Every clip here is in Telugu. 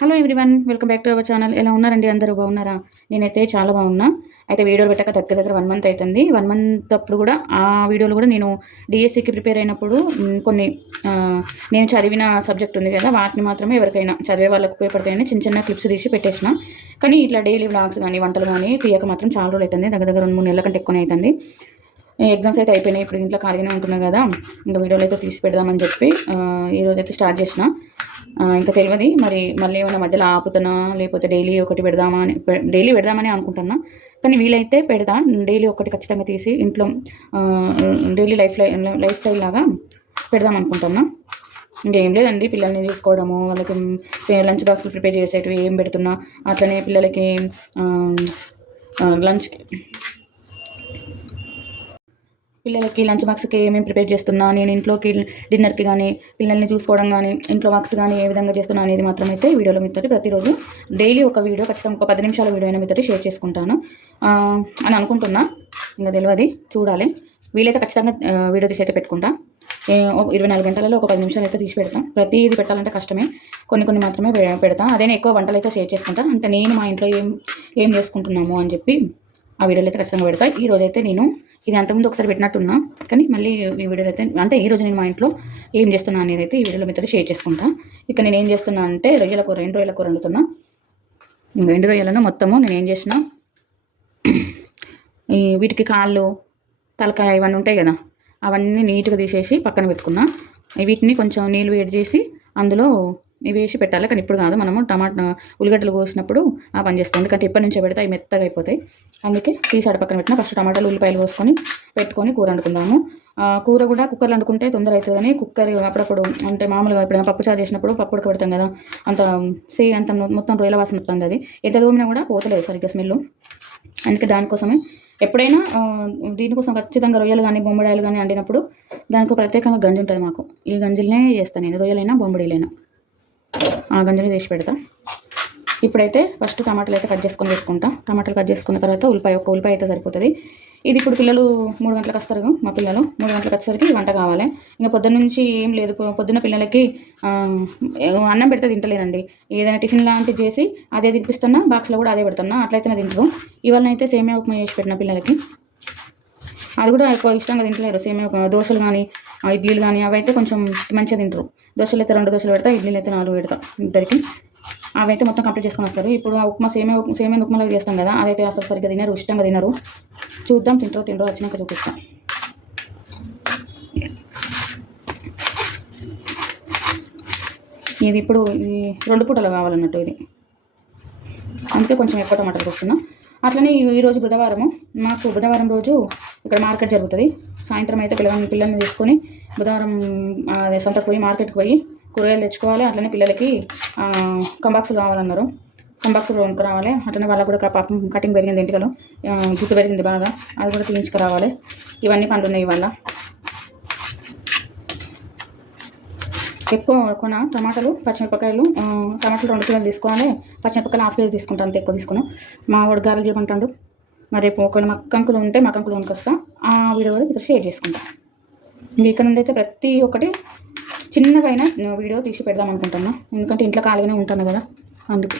Hello everyone welcome back to our channel. ఎలా ఉన్నారండి అందరూ? బాగున్నారా? నేనైతే చాలా బాగున్నా. అయితే వీడియోలు పెట్టాక దగ్గర దగ్గర వన్ మంత్ అవుతుంది వన్ మంత్ అప్పుడు కూడా ఆ వీడియోలు కూడా నేను డిఎస్సికి ప్రిపేర్ అయినప్పుడు కొన్ని నేను చదివిన సబ్జెక్ట్ ఉంది కదా వాటిని మాత్రమే ఎవరికైనా చదివే వాళ్ళకు ఉపయోగపడతాయని చిన్న చిన్న క్లిప్స్ తీసి పెట్టేసిన. కానీ ఇట్లా డైలీ వ్లాగ్స్ కానీ వంటలు కానీ తీయక మాత్రం చాలా రోజులు అవుతుంది దగ్గర దగ్గర రెండు మూడు నెలల కంటే ఎక్కువనే అవుతుంది ఎగ్జామ్స్ అయితే అయిపోయినాయి. ఇప్పుడు ఇంట్లో ఖాళీగానే ఉంటున్నాం కదా. ఇంకా వీడియోలు అయితే తీసి పెడదామని చెప్పి ఈరోజు అయితే స్టార్ట్ చేసిన. ఇంకా తెలియదు. మరి మళ్ళీ ఏమైనా మధ్యలో ఆపుతున్నా లేకపోతే డైలీ ఒకటి పెడదామా అని డైలీ పెడదామని అనుకుంటున్నా. కానీ వీలైతే పెడతా. డైలీ ఒకటి ఖచ్చితంగా తీసి ఇంట్లో డైలీ లైఫ్ లైఫ్ స్టైల్ లాగా పెడదాం అనుకుంటున్నా. ఇంకేం లేదండి. పిల్లల్ని చూసుకోవడము వాళ్ళకి లంచ్ బాక్స్ ప్రిపేర్ చేసేటివి ఏం పెడుతున్నా అట్లనే పిల్లలకి లంచ్కి పిల్లలకి లంచ్ బాక్స్కి ఏమేమి ప్రిపేర్ చేస్తున్నా నేను ఇంట్లోకి డిన్నర్కి కానీ పిల్లల్ని చూసుకోవడం కానీ ఇంట్లో వర్క్స్ కానీ ఏ విధంగా చేస్తున్నా అనేది మాత్రం అయితే వీడియోలో మీతో ప్రతిరోజు డైలీ ఒక వీడియో ఖచ్చితంగా ఒక పది నిమిషాల వీడియో అయినా మీతో షేర్ చేసుకుంటాను. అని అనుకుంటున్నా. ఇంకా తెలియదు చూడాలి. వీలైతే ఖచ్చితంగా వీడియో తీసి అయితే పెట్టుకుంటా ఇరవై నాలుగు గంటలలో ఒక పది నిమిషాలు అయితే తీసి పెడతాం. ప్రతిది పెట్టాలంటే కష్టమే. కొన్ని కొన్ని మాత్రమే పె- పెడతా. అదే ఎక్కువ వంటలు అయితే షేర్ చేసుకుంటా. అంటే నేను మా ఇంట్లో ఏం ఏం చేసుకుంటున్నాము అని చెప్పి ఆ వీడియోలో అయితే ఖచ్చితంగా పెడతా ఈ రోజు అయితే నేను ఇది అంతకుముందు ఒకసారి పెట్టినట్టున్నా కానీ మళ్ళీ ఈ వీడియోలో అయితే అంటే ఈ రోజు నేను మా ఇంట్లో ఏం చేస్తున్నా అనేది అయితే ఈ వీడియోలో మీతో షేర్ చేసుకుంటా. ఇక నేను ఏం చేస్తున్నా అంటే రొయ్యల కూర ఎండు రొయ్యల కూర వండుతున్నా. ఎండు రొయ్యలను మొత్తము నేను ఏం చేసిన ఈ వీటికి కాళ్ళు తలకాయ ఇవన్నీ ఉంటాయి కదా అవన్నీ నీట్గా తీసేసి పక్కన పెట్టుకున్నా. వీటిని కొంచెం నీళ్ళు వేడి చేసి అందులో ఇవి వేసి పెట్టాలి. కానీ ఇప్పుడు కాదు. మనము టమాటా ఉల్లిగడ్డలు కోసినప్పుడు ఆ పని చేస్తాం ఎందుకంటే ఇప్పటి నుంచే పెడితే అవి మెత్తగా అయిపోతాయి. అందుకే తీసాడు పక్కన పెట్టిన ఫస్ట్ టమాటాలు ఉల్లిపాయలు కోసుకొని పెట్టుకొని కూర వండుకుందాము. కూర కూడా కుక్కర్లు వండుకుంటే తొందర అవుతుంది కానీ కుక్కర్ అప్పుడప్పుడు అంటే మామూలుగా ఎప్పుడైనా పప్పు చారు చేసినప్పుడు పప్పు ఉడకబెడతాం కదా. అంత సే అంత మొత్తం రొయ్యల వాసన వస్తుంది అది. ఎంత దూమినా కూడా పోతలేదు సరిగ్గా స్మెల్ అందుకే దానికోసమే ఎప్పుడైనా దీనికోసం ఖచ్చితంగా రొయ్యలు కానీ బొమ్మడాయలు కానీ వండినప్పుడు దానికి ప్రత్యేకంగా గంజి ఉంటుంది మాకు. ఈ గంజిలనే చేస్తాను నేను. రొయ్యలైనా బొమ్మడీలైనా. ఆ గంజలు చేసి పెడతా. ఇప్పుడైతే ఫస్ట్ టమాటాలు అయితే కట్ చేసుకొని పెట్టుకుంటా. టమాటాలు కట్ చేసుకున్న తర్వాత ఉల్లిపాయ ఒక ఉల్లిపాయ అయితే సరిపోతుంది. ఇది ఇప్పుడు పిల్లలు మూడు గంటలకు వస్తారు మా పిల్లలు. మూడు గంటలకు వచ్చేసరికి వంట కావాలి. ఇంకా పొద్దున్న నుంచి ఏం లేదు. పొద్దున్న పిల్లలకి అన్నం పెడితే తింటలేనండి ఏదైనా టిఫిన్ లాంటిది చేసి అదే తినిపిస్తున్నా బాక్స్లో కూడా అదే పెడుతున్నా. అట్లయితేనే తింటారు. ఇవాళ అయితే సేమియా ఉప్మా చేసి పెట్టిన పిల్లలకి. అది కూడా ఎక్కువ ఇష్టంగా తింటలేరు. సేమియా దోశలు కానీ ఇడ్లీలు కానీ అవైతే కొంచెం మంచిగా తింటారు. దోశలు అయితే రెండు దోశలు పెడతా ఇడ్లీలు అయితే నాలుగు పెడతా ఇద్దరికి అవి అయితే మొత్తం కంప్లీట్ చేసుకొని వస్తారు ఇప్పుడు ఆ ఉప్మా సేమే సేమే ఉప్మాలాగా చేస్తాం కదా అదైతే అసలు సరిగ్గా తినరు ఇష్టంగా తినరు. చూద్దాం తింటారో తింటారో వచ్చినాక చూపిస్తాం. ఇది ఇప్పుడు ఈ రెండు పూటలు కావాలన్నట్టు ఇది. అందుకే కొంచెం ఎక్కువ టమాటాలు వేస్తున్నా అట్లనే ఈరోజు బుధవారము మాకు బుధవారం రోజు ఇక్కడ మార్కెట్ జరుగుతుంది. సాయంత్రం అయితే పిల్లల్ని పిల్లల్ని తీసుకొని బుధవారం అదే సంతకు పోయి మార్కెట్కి పోయి కూరగాయలు తెచ్చుకోవాలి. అట్లనే పిల్లలకి కంబాక్సులు కావాలన్నారు. కంబాక్సులు కొనుక్కురావాలి అట్లనే వాళ్ళకు కూడా పాపం కటింగ్ పెరిగింది ఇంటికలు. జుట్టు పెరిగింది బాగా. అది కూడా తీయించుకురావాలి. ఇవన్నీ పండున్నాయి ఇవాళ. ఎక్కువ కొన టమాటాలు పచ్చిమిరపకాయలు టమాటాలు రెండు కిలోలు తీసుకోవాలి. పచ్చిమిరపకాయలు హాఫ్ కేజీ తీసుకుంటాను అంత ఎక్కువ తీసుకున్నాను మా వాడు గారెలు చేయమంటాడు. మరి రేపు ఒకవేళ మక్కంకులు కంకులు ఉంటే మక్కంకులు కంకులు కొనుకొస్తా ఆ వీడియో కూడా షేర్ చేసుకుంటాను ఇక్కడ నుండి అయితే ప్రతి ఒక్కటి చిన్నగా అయినా వీడియో తీసి పెడదాం అనుకుంటున్నా. ఎందుకంటే ఇంట్లో ఖాళీగానే ఉంటాను కదా అందుకు.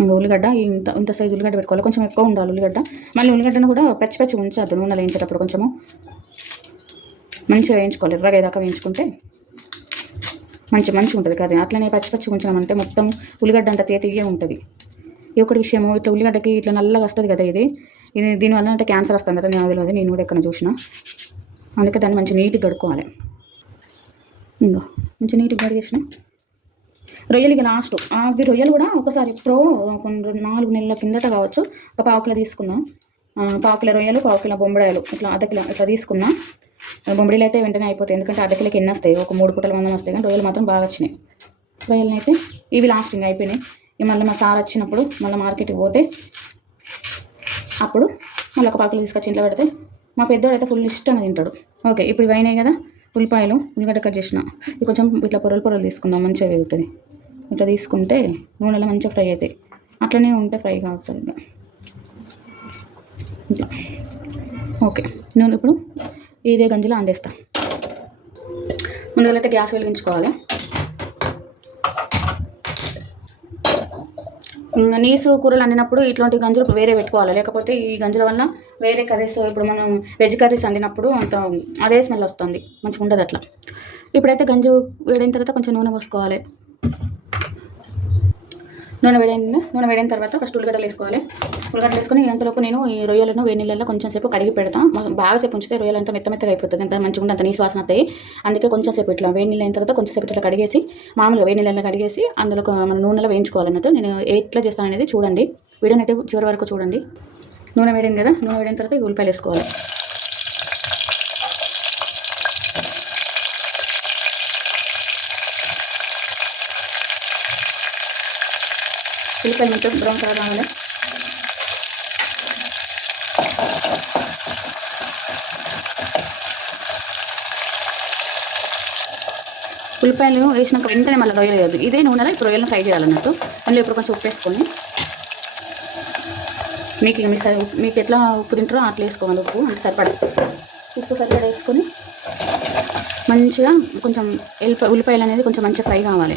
ఇంకా ఉల్లిగడ్డ ఇంత ఇంత సైజు ఉల్లిగడ్డ పెట్టుకోవాలి. కొంచెం ఎక్కువ ఉండాలి ఉల్లిగడ్డ. మళ్ళీ ఉల్లిగడ్డను కూడా పచ్చి పచ్చి ఉంచద్దు నూనెలో వేయించేటప్పుడు కొంచెము. మంచిగా వేయించుకోవాలి ఎర్రగా దాకా వేయించుకుంటే మంచి మంచిగా ఉంటుంది కర్రీ. అట్లనే పచ్చి పచ్చి ఉంచినామంటే మొత్తం ఉల్లిగడ్డ అంత తీయ ఉంటుంది. ఈ ఒకటి విషయము ఇట్లా ఉల్లిగడ్డకి ఇట్లా నల్లగా వస్తుంది కదా ఇది. ఇది దీనివల్ల అంటే క్యాన్సర్ వస్తుంది కదా నేను తెలియదు నేను కూడా ఎక్కడ చూసిన. అందుకే దాన్ని మంచి నీట్గా కడుక్కోవాలి. ఇంకో మంచి నీట్గా కడిగేసిన రొయ్యలు ఇక లాస్ట్ అవి రొయ్యలు కూడా ఒకసారి ఎప్పుడో కొన్ని నాలుగు నెలల కిందట కావచ్చు. ఒక పావుకిలో తీసుకున్నాం. పావుకిల రొయ్యలు పావుకిల బొమ్మడాయలు బొంబడాయలు. ఇట్లా అర్ధ ఇట్లా తీసుకున్నా. బొమ్మడీలు అయితే వెంటనే అయిపోతాయి. ఎందుకంటే అదకిలకి ఎన్ని వస్తాయి? ఒక మూడు పూటల మందం వస్తాయి. కానీ రొయ్యలు మాత్రం బాగా వచ్చినాయి. రొయ్యలు అయితే ఇవి లాస్టింగ్ అయిపోయినాయి. మళ్ళీ మా సార్ వచ్చినప్పుడు మళ్ళీ మార్కెట్కి పోతే అప్పుడు మళ్ళీ ఒక పాకులు తీసుకొచ్చి ఇంట్లో పెడితే మా పెద్దవాడైతే అయితే ఫుల్ ఇష్టంగా తింటాడు. ఓకే ఇప్పుడు ఇవైనాయి కదా ఉల్లిపాయలు ఉల్లిగడ్డ కట్ చేసిన. ఇది కొంచెం ఇట్లా పొరలు పొరలు తీసుకుందాం మంచిగా వేగుతుంది. ఇట్లా తీసుకుంటే నూనెలో మంచిగా ఫ్రై అవుతాయి. అట్లనే ఉంటే ఫ్రై కావు సరిగ్గా. ఇట్లా ఓకే నేను ఇప్పుడు ఇదే గంజిలో అండేస్తా. ముందుగా అయితే గ్యాస్ వెలిగించుకోవాలి. నీసు కూరలు వండినప్పుడు ఇట్లాంటి గంజులు వేరే పెట్టుకోవాలి. లేకపోతే ఈ గంజుల వల్ల వేరే కర్రీస్ ఇప్పుడు మనం వెజ్ కర్రీస్ వండినప్పుడు అంత అదే స్మెల్ వస్తుంది. మంచిగా ఉండదు అట్లా. ఇప్పుడైతే గంజు వేడిన తర్వాత కొంచెం నూనె పోసుకోవాలి. నూనె వేడైంది నూనె వేడైన తర్వాత ఫస్ట్ ఉల్లిగడ్డలు వేసుకోవాలి. ఉల్లిగడ్డలు వేసుకొని అంతలోపు నేను ఈ రొయ్యలను వేడి నీళ్ళలో కొంచెం సేపు కడిగి పెడతాను బాగా సేపు ఉంచితే రొయ్యలు అంతా మెత్త మెత్తగా అయిపోతుంది. అంత మంచిగా ఉంటుంది అంత నీసు వాసన వస్తాయి. అందుకే కొంచెం సేపు ఇట్లా వేడి నీళ్ళు అయిన తర్వాత కొంచెం సేపు ఇట్లా కడిగేసి మామూలుగా వేడి నీళ్ళలో కడిగేసి అందులో మన నూనెలో వేయించుకోవాలన్నట్టు నేను ఎట్లా చేస్తాను అనేది చూడండి. వీడియోని అయితే చివరి వరకు చూడండి. నూనె వేడింది కదా నూనె వేడిన తర్వాత ఉల్లిపాయలు వేసుకోవాలి. ఉల్లిపాయలు మొత్తం బ్రౌన్ కలర్ రావాలి ఉల్లిపాయలు వేసినాక వెంటనే మళ్ళీ రొయ్యలు వేయద్దు. ఇదే నూనెలో ఇప్పుడు రొయ్యలను ఫ్రై చేయాలన్నట్టు. మళ్ళీ ఇప్పుడు కొంచెం ఉప్పు వేసుకొని మీకు మీ మీకు ఎట్లా ఉప్పు తింటారో అట్లా వేసుకోవాలి. ఉప్పు అంటే సరిపడా. ఉప్పు సరిపడా వేసుకొని మంచిగా కొంచెం ఎల్లిపాయ ఉల్లిపాయలు అనేది కొంచెం మంచిగా ఫ్రై కావాలి.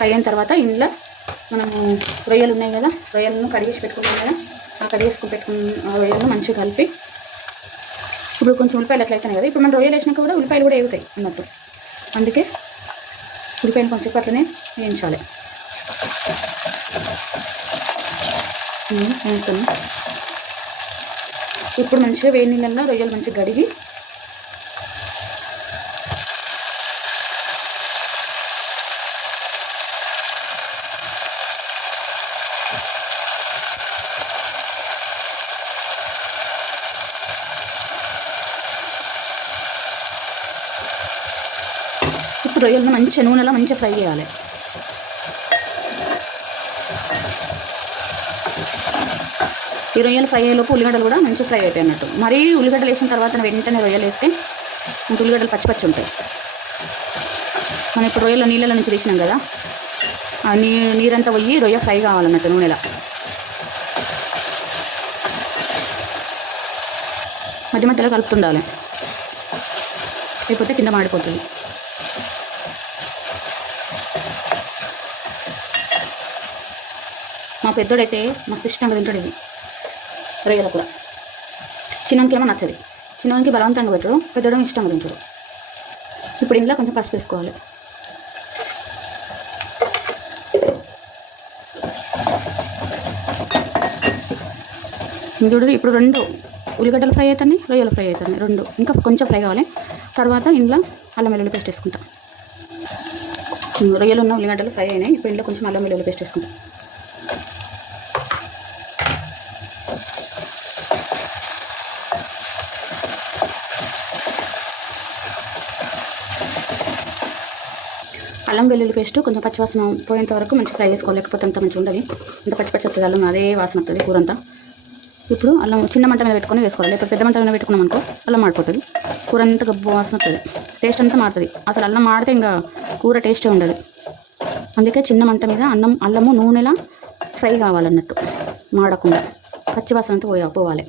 ఫ్రై అయిన తర్వాత ఇందులో మనము రొయ్యలు ఉన్నాయి కదా రొయ్యలను కడిగేసి పెట్టుకున్నాం కదా ఆ కడిగేసుకుని పెట్టుకున్న ఆ రొయ్యలను మంచిగా కలిపి ఇప్పుడు కొంచెం ఉల్లిపాయలు అట్లా అవుతాయి కదా ఇప్పుడు మనం రొయ్యలు వేసినాక కూడా ఉల్లిపాయలు కూడా ఎగుతాయి అన్నట్టు. అందుకే ఉల్లిపాయలు కొంచెం అట్లనే వేయించాలి. వేస్తాను ఇప్పుడు మంచిగా వేడి నీళ్ళల్లో రొయ్యలు మంచిగా కడిగి రొయ్యలను మంచిగా నూనెలో మంచిగా ఫ్రై చేయాలి. ఈ రొయ్యలు ఫ్రై అయ్యేలోపు ఉల్లిగడ్డలు కూడా మంచిగా ఫ్రై అవుతాయి అన్నట్టు. మరీ ఉల్లిగడ్డలు వేసిన తర్వాత వెంటనే రొయ్యలు వేస్తే ఇంక ఉల్లిగడ్డలు పచ్చి పచ్చి ఉంటాయి. మనం ఇప్పుడు రొయ్యలు నీళ్ళలో నుంచి తీసినాం కదా ఆ నీ నీరంతా పోయి రొయ్య ఫ్రై కావాలన్నట్టు నూనెలో. మధ్య మధ్యలో కలుపుతుండాలి. లేకపోతే కింద మాడిపోతుంది. మా పెద్దోడైతే మస్తు ఇష్టంగా తింటాడు ఇది. రొయ్యల కూర. చిన్నకేమో నచ్చది. చిన్నకి బలవంతంగా పెట్టడు పెద్దోడేమో ఇష్టంగా తింటాడు. ఇప్పుడు ఇంట్లో కొంచెం పసుపు వేసుకోవాలి. చూడు ఇప్పుడు రెండు ఉల్లిగడ్డలు ఫ్రై అవుతాయి రొయ్యలు ఫ్రై అవుతాయి రెండు. ఇంకా కొంచెం ఫ్రై కావాలి. తర్వాత ఇంట్లో అల్లం వెల్లుల్లి పేస్ట్ వేసుకుంటాం. రొయ్యలు ఉన్న ఉల్లిగడ్డలు ఫ్రై అయినాయి. ఇప్పుడు ఇంట్లో కొంచెం అల్లం వెల్లుల్లి పేస్ట్ వేసుకుంటాం. అల్లం వెల్లుల్లి పేస్ట్ కొంచెం పచ్చివాసన పోయేంత వరకు మంచిగా ఫ్రై చేసుకోవాలి. లేకపోతే అంత మంచిగా ఉండదు. అంత పచ్చి పచ్చి వస్తుంది అల్లం అదే వాసన వస్తుంది కూర అంతా ఇప్పుడు అల్లం చిన్న మంట మీద పెట్టుకొని వేసుకోవాలి. లేకపోతే పెద్ద మంట మీద పెట్టుకున్నాం అనుకో అల్లం మాడిపోతుంది. కూర అంతా గబ్బు వాసన వస్తుంది టేస్ట్ అంతా మారుతుంది. అసలు అల్లం మాడితే ఇంకా కూర టేస్టే ఉండదు. అందుకే చిన్న మంట మీద అన్నం అల్లము నూనెలా ఫ్రై కావాలన్నట్టు. మాడకుండా. పచ్చి అంతా పోయా పోవాలి.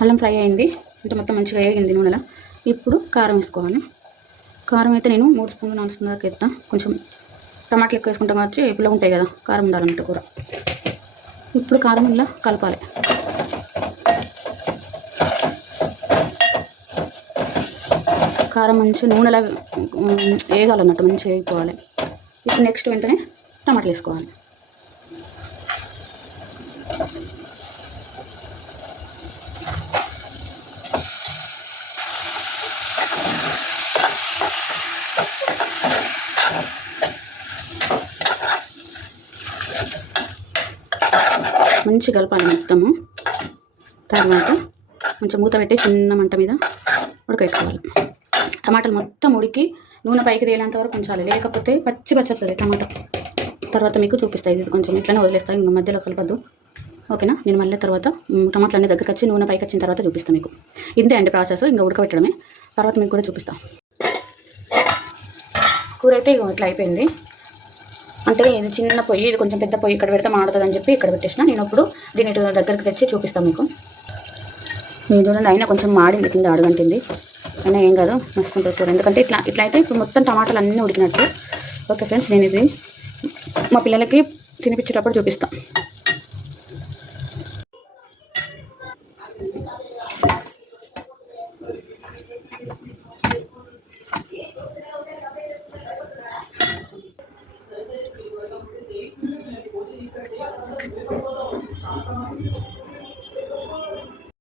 అల్లం ఫ్రై అయింది. అంటే మొత్తం మంచిగా వేగింది నూనెలో. ఇప్పుడు కారం వేసుకోవాలి. కారం అయితే నేను మూడు స్పూన్లు నాలుగు స్పూన్ల దాకా వేస్తా. కొంచెం టమాటాలు ఎక్కువ వేసుకుంటాం కాబట్టి ఎప్పుడో ఉంటాయి కదా కారం ఉండాలంటే కూర. ఇప్పుడు కారం ఇలా కలపాలి. కారం మంచిగా నూనెలా వేగాలన్నట్టు మంచిగా వేగిపోవాలి. ఇప్పుడు నెక్స్ట్ వెంటనే టమాటాలు వేసుకోవాలి. మంచి కలపాలి మొత్తము. తర్వాత కొంచెం మూత పెట్టి చిన్న మంట మీద ఉడకబెట్టుకోవాలి టమాటాలు మొత్తం ఉడికి నూనె పైకి తేలేంత వరకు ఉంచాలి. లేకపోతే పచ్చి పచ్చి టమాటా. తర్వాత మీకు చూపిస్తాయి ఇది కొంచెం ఇట్లనే వదిలేస్తాను ఇంకా మధ్యలో కలపద్దు. ఓకేనా? నేను మళ్ళీ తర్వాత టమాటాలు అన్ని దగ్గరికి వచ్చి నూనె పైకి వచ్చిన తర్వాత చూపిస్తాను మీకు. ఇంతే అండి ప్రాసెస్. ఇంకా ఉడకబెట్టడమే. తర్వాత మీకు కూడా చూపిస్తాను కూర అయితే ఇగో ఇట్లా అయిపోయింది. అంటే ఇది చిన్న పొయ్యి ఇది కొంచెం పెద్ద పొయ్యి ఇక్కడ పెడితే మాడుతుందని చెప్పి ఇక్కడ పెట్టేసిన. నేను ఇప్పుడు దీని దగ్గరికి తెచ్చి చూపిస్తాను మీకు. మీరు చూడండి అయినా కొంచెం మాడింది కింద అడుగంటింది. అయినా ఏం కాదు మస్తు ఉంటుంది ఎందుకంటే ఇట్లా ఇట్లా అయితే ఇప్పుడు మొత్తం టమాటాలు అన్నీ ఉడికినట్టు. ఓకే ఫ్రెండ్స్ నేను ఇది మా పిల్లలకి తినిపించేటప్పుడు చూపిస్తాం.